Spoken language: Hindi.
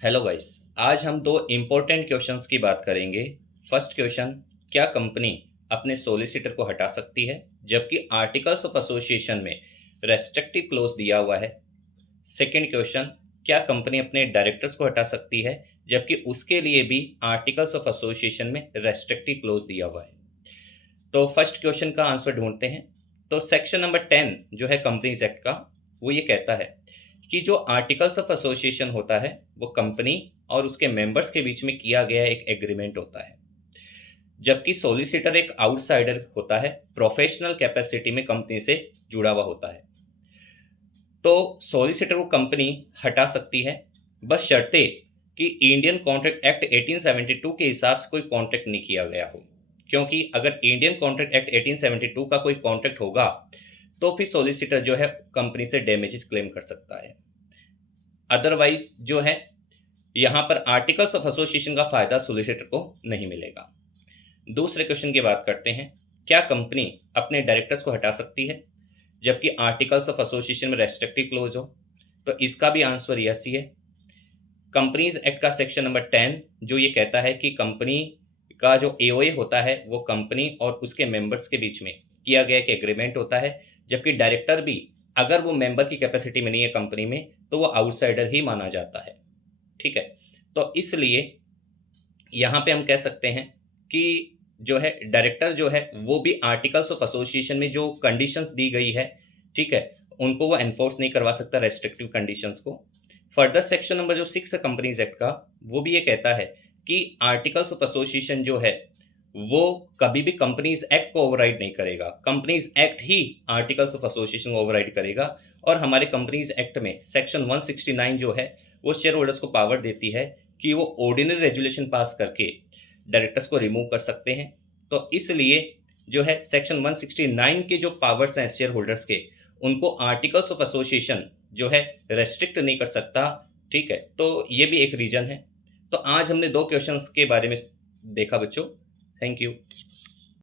Hello guys. आज हम दो इम्पोर्टेंट क्वेश्चंस की बात करेंगे। फर्स्ट क्वेश्चन, क्या कंपनी अपने सोलिसिटर को हटा सकती है जबकि आर्टिकल्स ऑफ एसोसिएशन में रेस्ट्रिक्टिव क्लोज दिया हुआ है। सेकंड क्वेश्चन, क्या कंपनी अपने डायरेक्टर्स को हटा सकती है जबकि उसके लिए भी आर्टिकल्स ऑफ एसोसिएशन में रेस्ट्रिक्टिव क्लोज दिया हुआ है। तो फर्स्ट क्वेश्चन का आंसर ढूंढते हैं। तो सेक्शन नंबर 10 जो है कंपनीज एक्ट का, वो ये कहता है कि जो आर्टिकल्स ऑफ एसोसिएशन होता है वो कंपनी और उसके मेंबर्स के बीच में किया गया एक एग्रीमेंट होता है, जबकि सोलिसिटर एक आउटसाइडर होता है, प्रोफेशनल कैपेसिटी में कंपनी से जुड़ा हुआ होता है। तो सोलिसिटर को कंपनी हटा सकती है, बस शर्ते कि इंडियन कॉन्ट्रैक्ट एक्ट 1872 के हिसाब से कोई कॉन्ट्रैक्ट नहीं किया गया हो। क्योंकि अगर इंडियन कॉन्ट्रैक्ट एक्ट 1872 का कोई कॉन्ट्रैक्ट होगा तो फिर सोलिसिटर जो है कंपनी से डैमेजेस क्लेम कर सकता है। अदरवाइज जो है यहाँ पर आर्टिकल्स ऑफ एसोसिएशन का फायदा सोलिसिटर को नहीं मिलेगा। दूसरे क्वेश्चन की बात करते हैं, क्या कंपनी अपने डायरेक्टर्स को हटा सकती है जबकि आर्टिकल्स ऑफ एसोसिएशन में रेस्ट्रिक्टिव क्लोज हो? तो इसका भी आंसर यस ही है। कंपनीज एक्ट का सेक्शन नंबर 10 जो ये कहता है कि कंपनी का जो एओए होता है वो कंपनी और उसके मेंबर्स के बीच में किया गया एक एग्रीमेंट होता है, जबकि डायरेक्टर भी अगर वो मेंबर की कैपेसिटी में नहीं है कंपनी में तो वो आउटसाइडर ही माना जाता है। ठीक है, तो इसलिए यहाँ पे हम कह सकते हैं कि जो है डायरेक्टर जो है वो भी आर्टिकल्स ऑफ एसोसिएशन में जो कंडीशंस दी गई है, ठीक है, उनको वो एनफोर्स नहीं करवा सकता, रेस्ट्रिक्टिव कंडीशंस को। फर्दर सेक्शन नंबर जो 6 है कंपनीज एक्ट का, वो भी ये कहता है कि आर्टिकल्स ऑफ एसोसिएशन जो है वो कभी भी कंपनीज एक्ट को ओवरराइड नहीं करेगा, companies act he articles of association को ओवरराइड करेगा। और हमारे कंपनीज एक्ट में सेक्शन 169 जो है वो शेयर होल्डर्स को पावर देती है कि वो ऑर्डिनरी रेजुलेशन पास करके डायरेक्टर्स को रिमूव कर सकते हैं। तो इसलिए जो है सेक्शन 169 के जो पावर्स हैं शेयर होल्डर्स के, उनको आर्टिकल्स ऑफ एसोसिएशन जो है रेस्ट्रिक्ट नहीं कर सकता। ठीक है, तो ये भी एक रीजन है। तो आज हमने दो क्वेश्चंस के बारे में देखा बच्चों। Thank you.